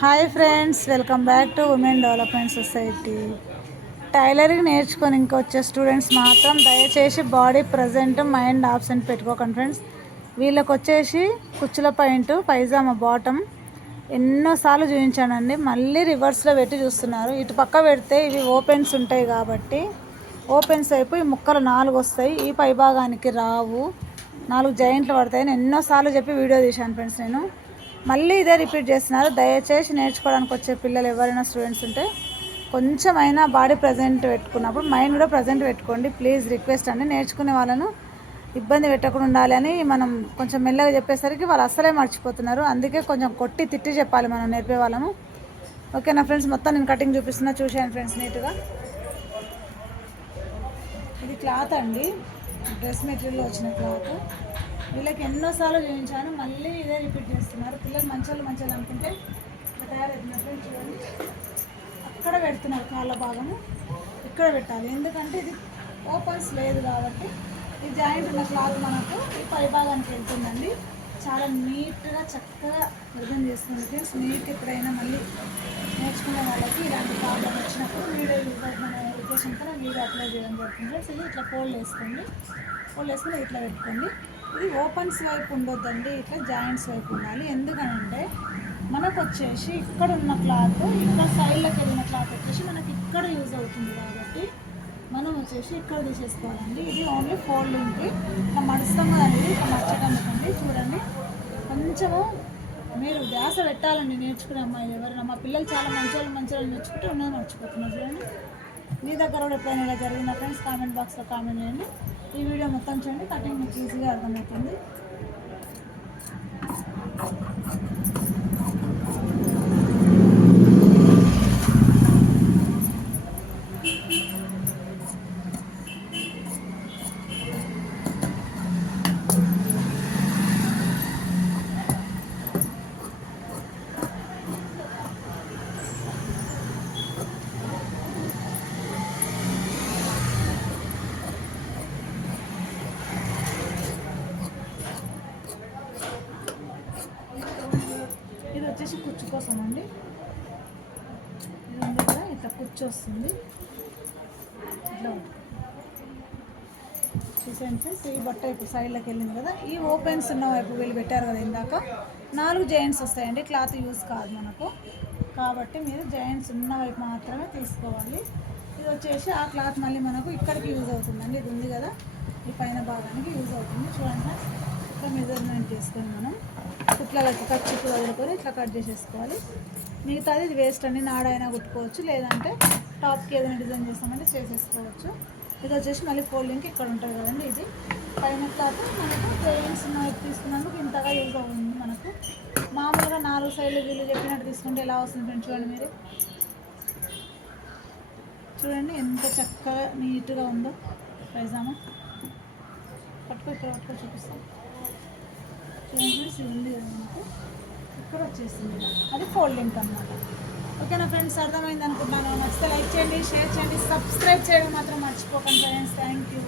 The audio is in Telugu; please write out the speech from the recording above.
Hi friends welcome back to women development society tailoring నేర్చుకొని ఇంకొచ్చే స్టూడెంట్స్ మాత్రం దయచేసి బాడీ ప్రజెంట్ మైండ్ ఆబ్సెంట్ పెట్టుకోకండి ఫ్రెండ్స్. వీళ్ళకి వచ్చేసి కుచ్చుల పాయింట్ పైజామా బాటమ్ ఎన్నోసార్లు చూపించానండి. మళ్ళీ రివర్స్లో పెట్టి చూస్తున్నారు. ఇటు పక్క పెడితే ఇవి ఓపెన్స్ ఉంటాయి కాబట్టి ఓపెన్స్ అయిపోయి ముక్కలు నాలుగు వస్తాయి. ఈ పై భాగానికి రావు. నాలుగు జాయింట్లు పడతాయని ఎన్నోసార్లు చెప్పి వీడియో తీశాను ఫ్రెండ్స్ నేను. మళ్ళీ ఇదే రిపీట్ చేస్తున్నారు. దయచేసి నేర్చుకోవడానికి వచ్చే పిల్లలు ఎవరైనా స్టూడెంట్స్ ఉంటే కొంచెమైనా బాడీ ప్రజెంట్ పెట్టుకున్నప్పుడు మైండ్ కూడా ప్రజెంట్ పెట్టుకోండి. ప్లీజ్ రిక్వెస్ట్ అండి. నేర్చుకునే వాళ్ళను ఇబ్బంది పెట్టకుండా ఉండాలి అని మనం కొంచెం మెల్లగా చెప్పేసరికి వాళ్ళు అస్సలే మర్చిపోతున్నారు. అందుకే కొంచెం కొట్టి తిట్టి చెప్పాలి మనం నేర్పే వాళ్ళము. ఓకేనా ఫ్రెండ్స్ మొత్తం నేను కటింగ్ చూపిస్తున్నా. చూశాను ఫ్రెండ్స్ నీట్గా ఇది క్లాత్ అండి. డ్రెస్ మెటీరియల్లో వచ్చిన క్లాత్ వీళ్ళకి ఎన్నోసార్లు చూపించాను మళ్ళీ ఇదే రిపీట్ చేస్తున్నారు. పిల్లలు మంచోళ్ళు మంచోళ్ళు అనుకుంటే ఇట్లా తయారవుతున్నట్టు చూడండి. అక్కడ పెడుతున్నారు కాళ్ళ భాగము. ఇక్కడ పెట్టాలి. ఎందుకంటే ఇది ఓపెన్స్ లేదు కాబట్టి ఈ జాయింట్ ఉన్న క్లాత్ మనకు ఈ పై భాగానికి వెళ్తుందండి. చాలా నీట్గా చక్కగా అర్థం చేస్తుంది ఫ్రెండ్స్ నీట్ ఎప్పుడైనా మళ్ళీ నేర్చుకునే వాళ్ళకి ఇలాంటి ప్రాబ్లం వచ్చినప్పుడు వీడియో మన ఉద్దేశంతో వీడియో అప్లై చేయడం జరుగుతుంది. ఫ్రెండ్స్ ఇది ఇట్లా ఫోల్డ్ వేసుకోండి ఫోల్డ్ వేసుకుని ఇట్లా పెట్టుకోండి. ఇది ఓపెన్స్ వైపు ఉండొద్దండి ఇట్లా జాయింట్స్ వైపు ఉండాలి. ఎందుకనంటే మనకు వచ్చేసి ఇక్కడ ఉన్న క్లాత్ ఇక్కడ సైడ్లోకి వెళ్ళిన క్లాత్ వచ్చేసి మనకి ఇక్కడ యూజ్ అవుతుంది కాబట్టి మనం వచ్చేసి ఇక్కడ తీసేసుకోవాలండి. ఇది ఓన్లీ ఫోల్డింగ్కి ఇట్లా మడుస్తాం కదండి ఇట్లా మర్చడానికి చూడండి. కొంచెము మీరు ధ్యాస పెట్టాలండి నేర్చుకునే అమ్మాయిలు ఎవరైనా. మా పిల్లలు చాలా మంచి వాళ్ళు మంచి వాళ్ళు నేర్చుకుంటే ఉన్నది మర్చిపోతున్నారు. చూడండి. మీ దగ్గర కూడా ఎప్పుడైనా ఇలా జరిగిన ఫ్రెండ్స్ కామెంట్ బాక్స్లో కామెంట్ చేయండి. ఈ వీడియో మొత్తం చూడండి. కటింగ్ మీకు ఈజీగా అర్థమవుతుంది ఇది వచ్చేసి కుచ్చు కోసం అండి ఇది ఇట్లా కుచ్చు వస్తుంది ఇట్లా చూసాను ఫ్రెండ్స్? ఈ బట్ట ఇప్పుడు సైడ్లోకి వెళ్ళింది కదా ఈ ఓపెన్స్ ఉన్న వైపు వీళ్ళు పెట్టారు కదా ఇందాక. నాలుగు జాయింట్స్ వస్తాయండి క్లాత్ యూస్ కాదు మనకు. కాబట్టి మీరు జాయింట్స్ ఉన్న వైపు మాత్రమే తీసుకోవాలి. ఇది వచ్చేసి ఆ క్లాత్ మళ్ళీ మనకు ఇక్కడికి యూజ్ అవుతుందండి. ఇది ఉంది కదా ఈ పైన భాగానికి యూజ్ అవుతుంది. చూడండి ఇక్కడ మెజర్మెంట్ చేసుకొని మనం ఇట్లా కట్ వదులుకొని ఇట్లా కట్ చేసేసుకోవాలి. మిగతాది ఇది వేస్ట్ అండి నాడైనా కుట్టుకోవచ్చు లేదంటే టాప్కి ఏదైనా డిజైన్ చేస్తామంటే చేసేసుకోవచ్చు. ఇది వచ్చేసి మళ్ళీ ఫోల్డింగ్కి ఇక్కడ ఉంటుంది కదండి ఇది. పైన క్లాత్ మనకు ట్రైన్స్ వైపు తీసుకున్నందుకు ఇంతగా యూజ్ అవుతుంది మనకు. మామూలుగా నాలుగు సైడ్లు వీళ్ళు చెప్పినట్టు తీసుకుంటే ఎలా వస్తుంది ఫ్రెండ్స్ చూడండి మీరు. చూడండి ఎంత చక్కగా నీట్గా ఉందో. పైజామా. పట్టుకో ఇక్కడ పట్టుకో చూపిస్తాం. చూడండి ఉంది అంటే ఇక్కడ వచ్చేసింది. అది ఫోల్డింగ్ అన్నమాట. ఓకేనా ఫ్రెండ్స్ అర్థమైంది అనుకుంటున్నాను. నచ్చితే లైక్ చేయండి షేర్ చేయండి సబ్స్క్రైబ్ చేయడం మాత్రం మర్చిపోకండి ఫ్రెండ్స్ థ్యాంక్ యూ